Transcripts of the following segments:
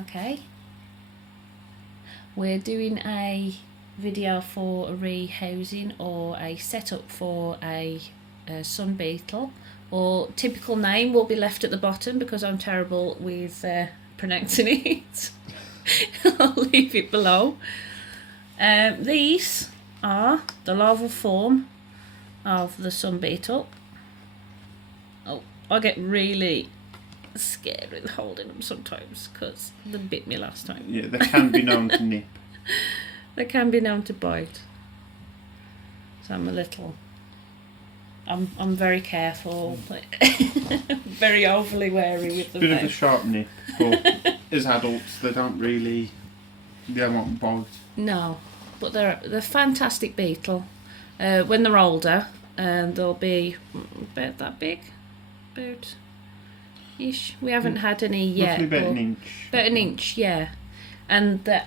Okay. We're doing a video for a rehousing or a setup for a sun beetle, or typical name will be left at the bottom because I'm terrible with pronouncing it. I'll leave it below. These are the larval form of the sun beetle. Oh, I get really scared with holding them sometimes because they bit me last time. Yeah, they can be known to nip. They can be known to bite. So I'm I'm very careful, very overly wary with them. Bit of a sharp nip, but as adults they won't bite. No, but they're fantastic beetle. When they're older, they'll be about that big, about ish. We haven't had any yet. Roughly about an inch. About an inch, yeah. And they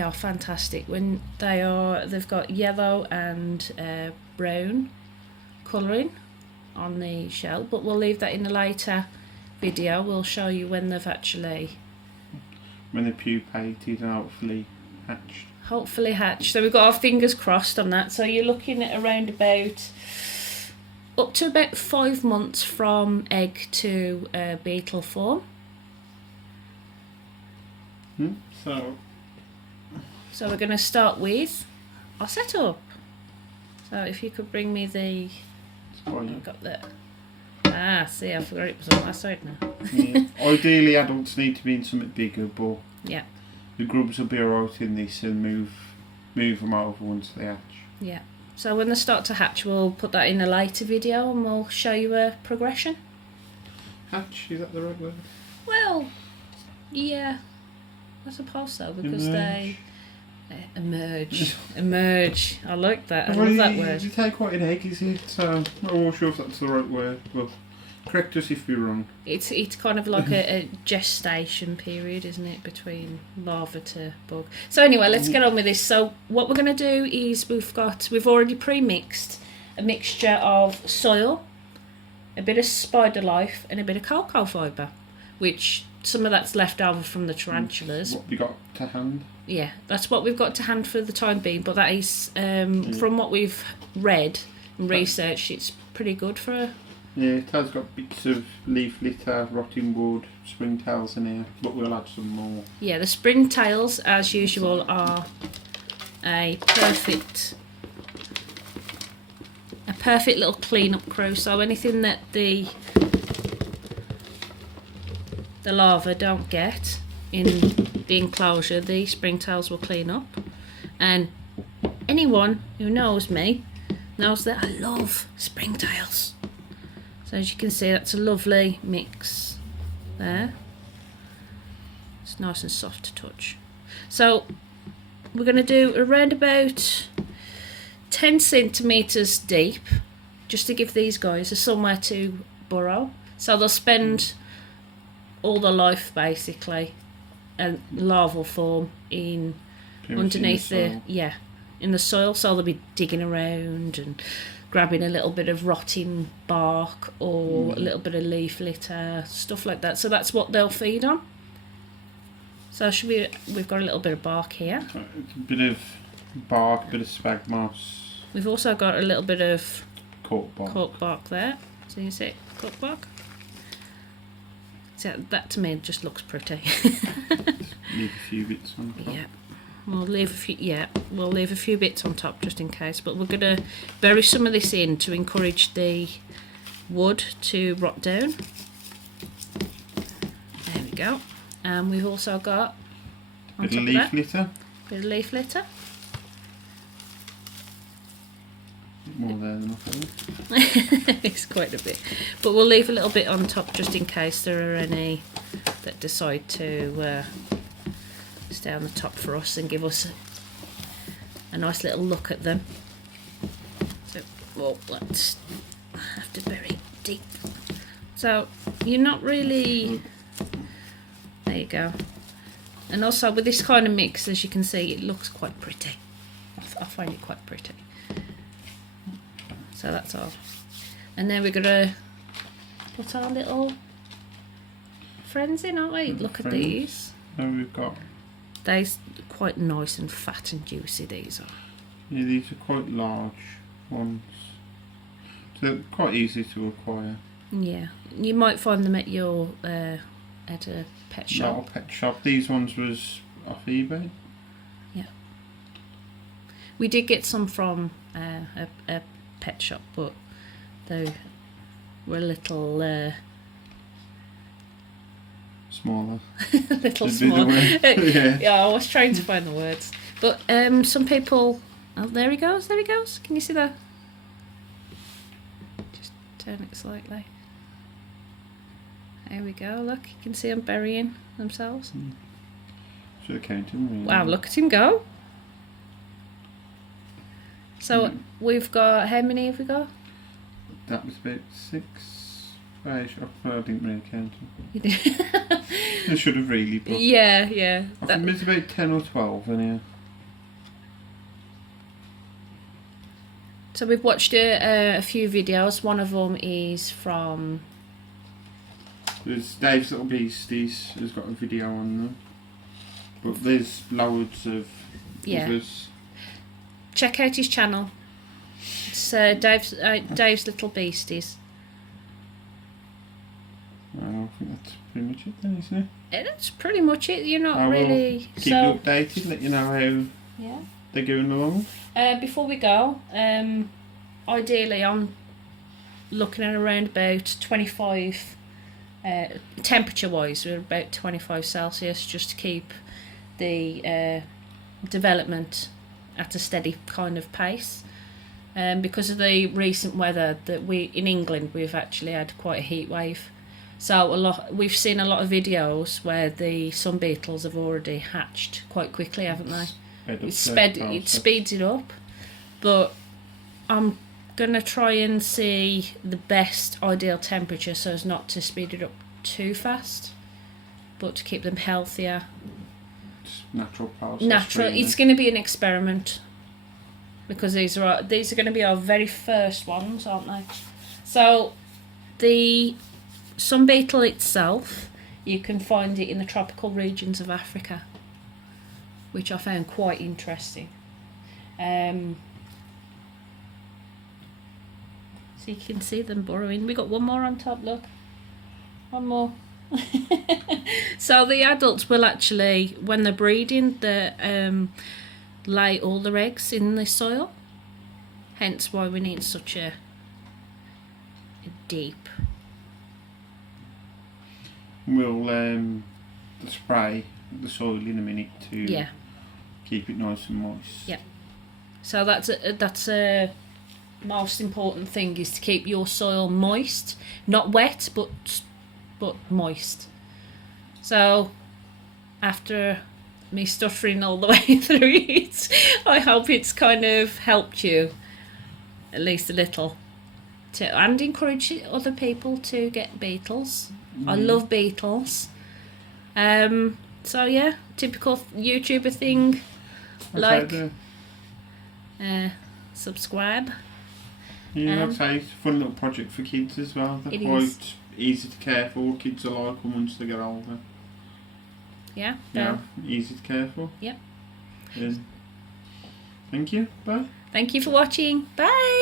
are fantastic. When they've got yellow and brown colouring on the shell, but we'll leave that in a later video. We'll show you when they've actually... When they're pupated and hopefully hatched. Hopefully hatched. So we've got our fingers crossed on that. So you're looking at around up to about 5 months from egg to beetle form. So we're going to start with our setup. So if you could bring me the... I've got that. See, I forgot it was on my side now. Yeah. Ideally adults need to be in something bigger, but yeah, the grubs will be alright in this and move them over once they hatch. Yeah. So when they start to hatch, we'll put that in a later video and we'll show you a progression. Hatch, is that the right word? Well, yeah, I suppose so, because they emerge. I like that. I love that word. You take quite an egg, is it? I'm not sure if that's the right word. Well, correct us if we're wrong. It's kind of like a gestation period, isn't it, between larva to bug. So anyway, let's get on with this. So what we're going to do is we've already pre-mixed a mixture of soil, a bit of spider life, and a bit of cocoa fibre, which some of that's left over from the tarantulas. What we got to hand? Yeah, that's what we've got to hand for the time being, but that is, from what we've read and researched, it's pretty good for... Yeah, it has got bits of leaf litter, rotting wood, springtails in here, but we'll add some more. Yeah, the springtails, as usual, are a perfect little clean-up crew, so anything that the larvae don't get in the enclosure, the springtails will clean up. And anyone who knows me knows that I love springtails. So as you can see, that's a lovely mix there. It's nice and soft to touch. So we're going to do around about 10 centimetres deep, just to give these guys a somewhere to burrow. So they'll spend all their life basically in larval form underneath in the soil. So they'll be digging around and grabbing a little bit of rotting bark or a little bit of leaf litter, stuff like that. So that's what they'll feed on. So we've got a little bit of bark here. A bit of bark, a bit of spag moss. We've also got a little bit of cork bark there. So you can see cork bark. So that to me just looks pretty. Leave a few bits on top. Yeah. We'll leave a few bits on top just in case, but we're going to bury some of this in to encourage the wood to rot down. There we go. And we've also got bit of leaf litter. Bit of leaf litter. More there than off. It's quite a bit, but we'll leave a little bit on top just in case there are any that decide to stay on the top for us and give us a nice little look at them. So, well, let's have to bury deep. So you're not really... There you go. And also with this kind of mix, as you can see, it looks quite pretty. I find it quite pretty. So that's all. And then we're going to put our little friends in, aren't we? Look at these. Now we've got... They're quite nice and fat and juicy, these are. Yeah, these are quite large ones. So they're quite easy to acquire. Yeah. You might find them at your at a pet shop. Not a pet shop. These ones was off eBay. Yeah. We did get some from a pet shop, but they were a little... smaller. little small. Yeah. Yeah, I was trying to find the words. But some people... Oh, there he goes, there he goes. Can you see that? Just turn it slightly. There we go, look. You can see them burying themselves. Should have counted them, really. Wow, look at him go. So we've got... How many have we got? That was about 6. I didn't really count them. You did. I should have really, but... Yeah, yeah. I think there's about 10 or 12 in here. So we've watched a few videos. One of them is from... There's Dave's Little Beasties has got a video on them. But there's loads of others. Check out his channel. It's Dave's Little Beasties. Well, I think that's pretty much it then, isn't it? That's pretty much it. You're not I will really... keep you updated, let you know how they're going along. Before we go, ideally I'm looking at around about 25... temperature wise, we're about 25 Celsius, just to keep the development at a steady kind of pace. Because of the recent weather that in England we've actually had quite a heat wave, so we've seen a lot of videos where the Sun Beetles have already hatched quite quickly, haven't they? It speeds it up, but I'm gonna try and see the best ideal temperature so as not to speed it up too fast, but to keep them healthier. It's natural process. Natural. Really. It's going to be an experiment because these are going to be our very first ones, aren't they? So the Sun Beetle itself, you can find it in the tropical regions of Africa, which I found quite interesting. So you can see them burrowing. We got one more on top, look. One more. So the adults will actually, when they're breeding, they lay all their eggs in the soil. Hence why we need such a deep. We'll spray the soil in a minute to keep it nice and moist. Yeah. So that's a most important thing, is to keep your soil moist, not wet, but moist. So after me stuttering all the way through it, I hope it's kind of helped you at least a little, and encourage other people to get beetles. I love beetles. So yeah, typical YouTuber thing. Subscribe. Yeah, I'd say it's a fun little project for kids as well. They're quite easy to care for. Kids will like them once they get older. Yeah. Yeah, easy to care for. Yep. Thank you. Bye. Thank you for watching. Bye.